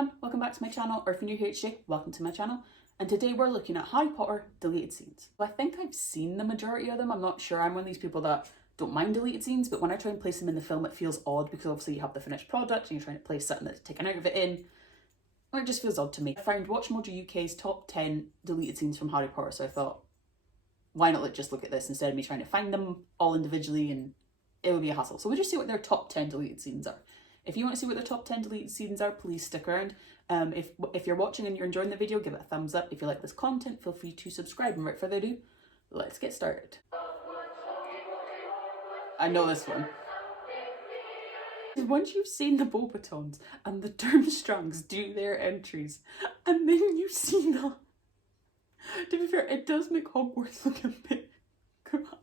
everyone, welcome back to my channel, or if you're new here today, welcome to my channel. And today we're looking at Harry Potter deleted scenes. I think I've seen the majority of them, I'm not sure. I'm one of these people that don't mind deleted scenes, but when I try and place them in the film it feels odd because obviously you have the finished product and you're trying to place something that's taken out of it in. Or it just feels odd to me. I found WatchMojo UK's top 10 deleted scenes from Harry Potter, so I thought, why not just look at this instead of me trying to find them all individually, and it would be a hassle. So we'll just see what their top 10 deleted scenes are. If you want to see what the top 10 deleted scenes are, please stick around. If you're watching and you're enjoying the video, give it a thumbs up. If you like this content, feel free to subscribe. And without further ado, let's get started. I know this one. Once you've seen the Beauxbatons and the Durmstrangs do their entries, and then you see that, to be fair, it does make Hogwarts look a bit crap.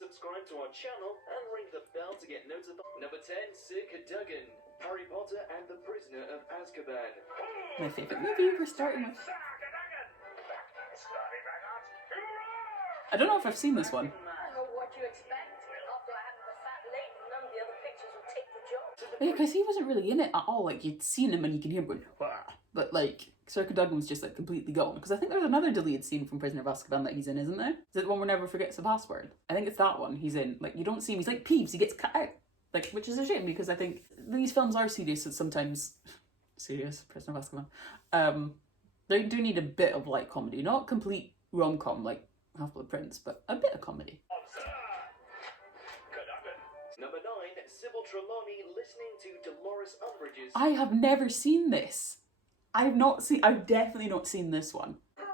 Subscribe to our channel and ring the bell to get notified. Number 10, Sir Cadogan, Harry Potter and the Prisoner of Azkaban. My favourite movie we're starting with. I don't know if I've seen this one. I don't know what you expect. After I had the fat lady, none of the other pictures will take the job. Yeah, because he wasn't really in it at all. Like, you'd seen him and you can hear him going, wah. But like, Sir Cadogan was just like completely gone. Because I think there's another deleted scene from Prisoner of Azkaban that he's in, isn't there? Is it the one where Never Forgets the Password? I think it's that one he's in. Like, you don't see him. He's like Peeves. He gets cut out. Like, which is a shame because I think these films are serious and sometimes serious. Prisoner of Azkaban. They do need a bit of light comedy, not complete rom-com like Half-Blood Prince, but a bit of comedy. Number 9, Sybil Trelawney listening to Dolores Umbridge's. I have never seen this. I've definitely not seen this one. Oh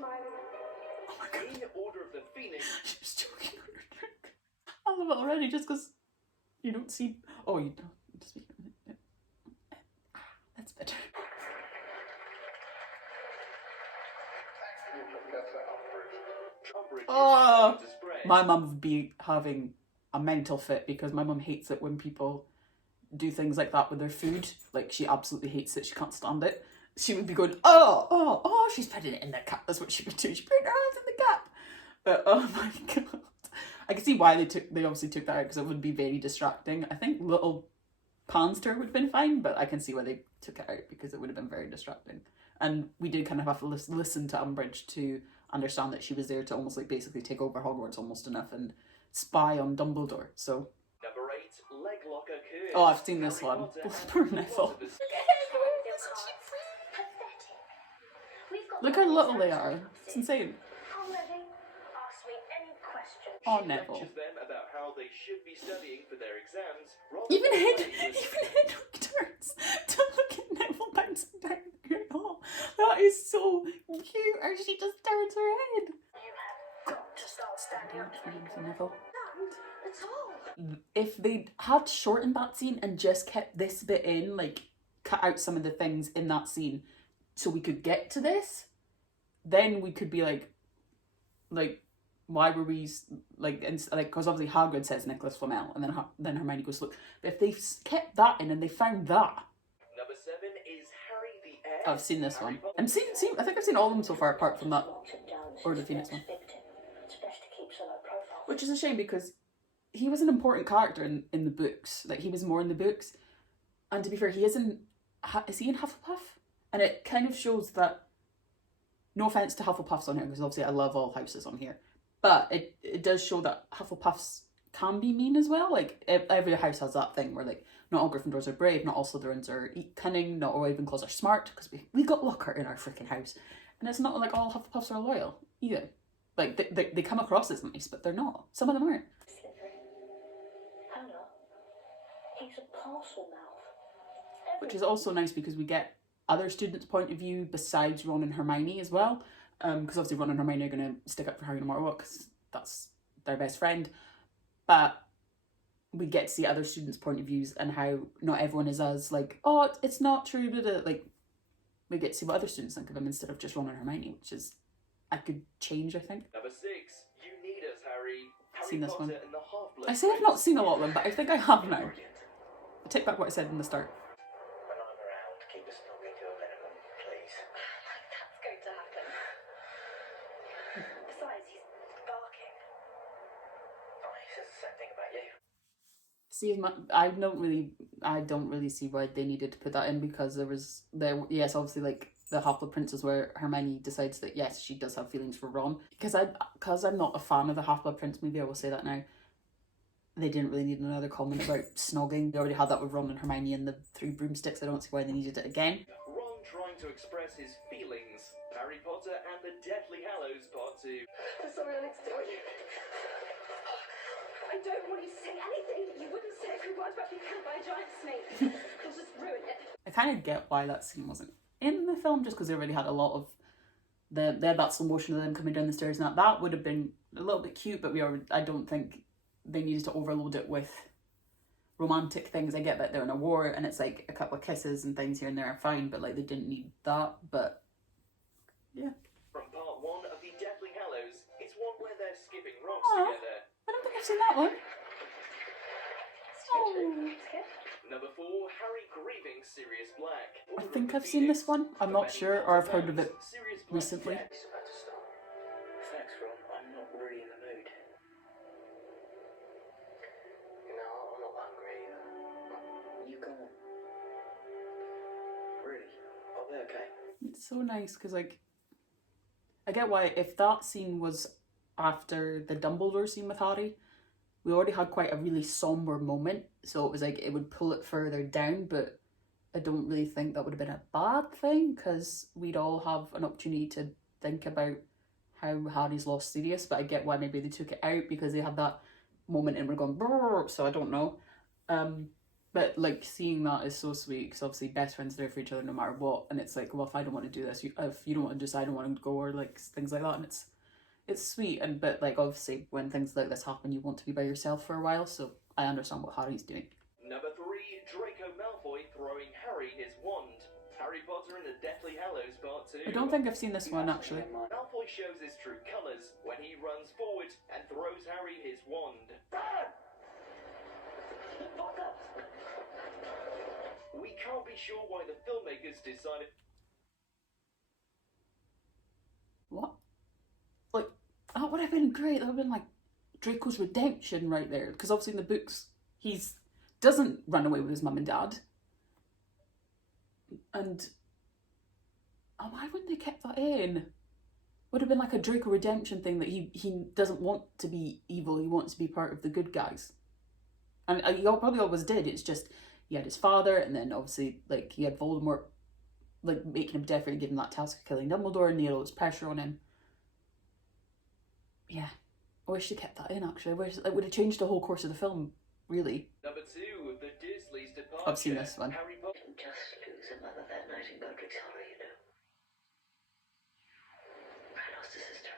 my god. In Order of the Phoenix. She's choking on her drink. I love it already just because you don't see. Oh, you don't. That's better. Oh, my mum would be having a mental fit because my mum hates it when people do things like that with their food. Like, she absolutely hates it. She can't stand it. She would be going, oh, she's putting it in the cup. That's what she would do. She put her hands in the cup. But oh my god. I can see why they obviously took that out because it would be very distracting. I think little pans to her would have been fine, but I can see why they took it out because it would have been very distracting. And we did kind of have to listen to Umbridge to understand that she was there to almost like basically take over Hogwarts almost enough and spy on Dumbledore. So. Number 8, Leglocker Curse. Oh, I've seen this one. Poor Neville. Look how little they are. It's insane. Oh, Neville. Lectures them about how they should be studying for their exams. Even Hedwig turns to look at Neville bouncing down the Great Hall. That is so cute. Or she just turns her head. You have got to start standing up to Neville. That's all. If they had shortened that scene and just kept this bit in, like cut out some of the things in that scene so we could get to this, then we could be like why were we like because obviously Hagrid says Nicholas Flamel and then Hermione goes look, but if they kept that in and they found that. Number 7 is Harry the Heir. I've seen this one. I think I've seen all of them so far apart from that Order of the Phoenix one, which is a shame because he was an important character in the books. Like, he was more in the books, and to be fair, is he in Hufflepuff? And it kind of shows that, no offense to Hufflepuffs on here because obviously I love all houses on here, but it does show that Hufflepuffs can be mean as well. Like, every house has that thing where like not all Gryffindors are brave, not all Slytherins are cunning, not all Ravenclaws are smart, because we got Lockhart in our freaking house, and it's not like all Hufflepuffs are loyal either. Like, they come across as nice, but they're not. Some of them aren't. He's a parcel mouth. Which is also nice because we get other students' point of view besides Ron and Hermione as well. Because obviously Ron and Hermione are going to stick up for Harry no matter what because that's their best friend. But we get to see other students' point of views and how not everyone is as like, oh, it's not true, but like, we get to see what other students think of him instead of just Ron and Hermione, which is, I could change, I think. Number 6, You Need Us, Harry. I've seen this one. And the Half-Blood I say I've not seen a lot of them, but I think I have now. I take back what I said in the start. When I'm around, keep us talking to a minimum, please. That's going to happen. Besides, he's barking. Oh, he says the same thing about you. See, I don't really see why they needed to put that in, because yes, obviously, like, the Half-Blood Prince is where Hermione decides that yes, she does have feelings for Ron. Because I'm not a fan of the Half-Blood Prince movie, I will say that now. They didn't really need another comment about snogging. They already had that with Ron and Hermione and the Three Broomsticks. I don't see why they needed it again. Ron trying to express his feelings. Harry Potter and the Deathly Hallows Part 2. There's something I need to tell you. I don't want you to say anything. You wouldn't say a few words about being killed by a giant snake. It'll just ruin it. I kind of get why that scene wasn't in the film, just because they already had a lot of they had that slow motion of them coming down the stairs, and that would have been a little bit cute, but I don't think they needed to overload it with romantic things. I get that they're in a war and it's like a couple of kisses and things here and there are fine, but like they didn't need that. But yeah. From part 1 of the Deathly Hallows, it's one where they're skipping rocks Aww. together. I don't think I've seen that one. Oh. Number 4, Harry grieving Sirius Black. I think I've seen this one. I'm not sure, or I've heard of it Sirius Black recently. dead. It's about to start. Thanks, Ron. I'm not really in the mood. You know, I'm not hungry either. You go on. Really? Are they okay? It's so nice because, like, I get why if that scene was after the Dumbledore scene with Harry, we already had quite a really somber moment, so it was like it would pull it further down, but I don't really think that would have been a bad thing, because we'd all have an opportunity to think about how Harry's lost Sirius, but I get why maybe they took it out, because they had that moment and we're going, brrr, so I don't know. But like seeing that is so sweet, because obviously best friends are there for each other no matter what, and it's like, well, if I don't want to do this, if you don't want to do this, I don't want to go, or like things like that, and it's sweet. And but like obviously when things like this happen, you want to be by yourself for a while, so I understand what Harry's doing. Number 3, Draco Malfoy throwing Harry his wand. Harry Potter and the Deathly Hallows Part 2. I don't think I've seen this one actually. Malfoy shows his true colours when he runs forward and throws Harry his wand. We can't be sure why the filmmakers decided. What? Like, that would have been great. That would have been like Draco's redemption right there, because obviously in the books he's doesn't run away with his mum and dad, and why wouldn't they kept that in? Would have been like a Draco redemption thing, that he doesn't want to be evil, he wants to be part of the good guys, and he probably always did. It's just he had his father, and then obviously like he had Voldemort like making him deaf and giving that task of killing Dumbledore, and he had all this pressure on him. Yeah, I wish they kept that in actually. I wish it would have changed the whole course of the film, really. Number 2, the Dursley's departure. I've seen this one. Harry Potter. Didn't just lose a mother that night in Godric's Hollow, you know. I lost a sister.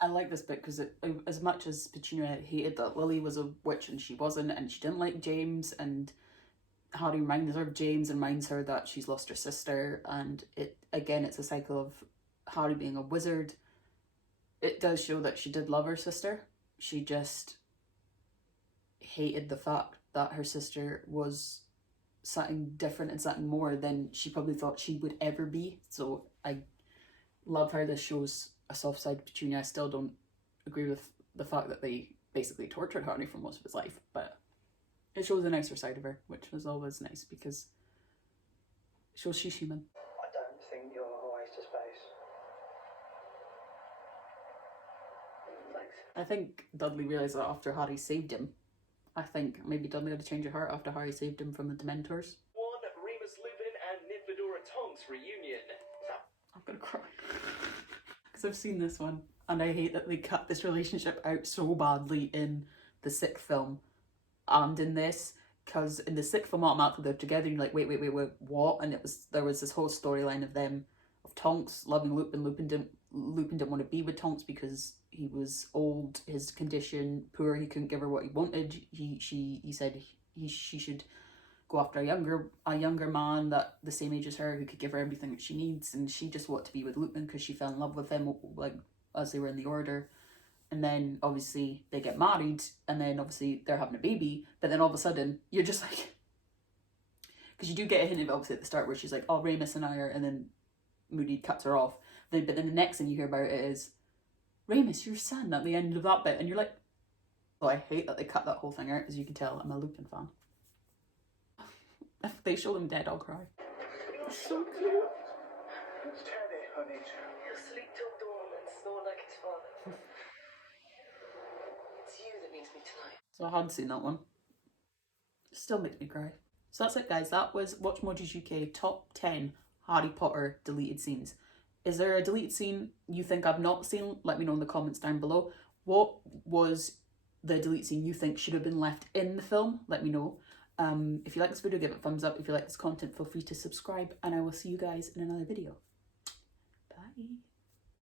I like this bit because as much as Petunia hated that Lily was a witch and she wasn't, and she didn't like James, and Harry reminds her of James and reminds her that she's lost her sister, and it's a cycle of Harry being a wizard. It does show that she did love her sister. She just hated the fact that her sister was something different and something more than she probably thought she would ever be. So I love how this shows a soft side to Petunia. I still don't agree with the fact that they basically tortured Harry for most of his life, but it shows a nicer side of her, which was always nice because it shows she's human. I don't think you're a waste of space. Thanks. I think Dudley realised that after Harry saved him. I think maybe Dudley had to change her heart after Harry saved him from the Dementors. 1, Remus Lupin and Nymphadora Tonks reunion. I'm gonna cry. Because I've seen this one, and I hate that they cut this relationship out so badly in the 6th film and in this. Because in the 6th film, automatically they're together, and you're like, wait, what? And there was this whole storyline of them, of Tonks loving Lupin. Lupin didn't want to be with Tonks because he was old, his condition poor, he couldn't give her what he wanted. He said she should go after a younger man that the same age as her, who could give her everything that she needs, and she just wanted to be with Lupin because she fell in love with him, like as they were in the Order. And then obviously they get married, and then obviously they're having a baby, but then all of a sudden you're just like, because you do get a hint of it obviously at the start where she's like, oh, Remus and I are, and then Moody cuts her off. But then the next thing you hear about it is Remus, your son, at the end of that bit, and you're like, So I hate that they cut that whole thing out. As you can tell, I'm a Lupin fan. If they show him dead, I'll cry. So cute. It's Teddy, honey. He'll sleep till dawn and snore like his father. It's you that needs me tonight. So I hadn't seen that one. Still makes me cry. So that's it, guys. That was Watchmojis UK top 10 Harry Potter deleted scenes. Is there a deleted scene you think I've not seen? Let me know in the comments down below. What was the deleted scene you think should have been left in the film? Let me know. If you like this video, give it a thumbs up. If you like this content, feel free to subscribe, and I will see you guys in another video. Bye.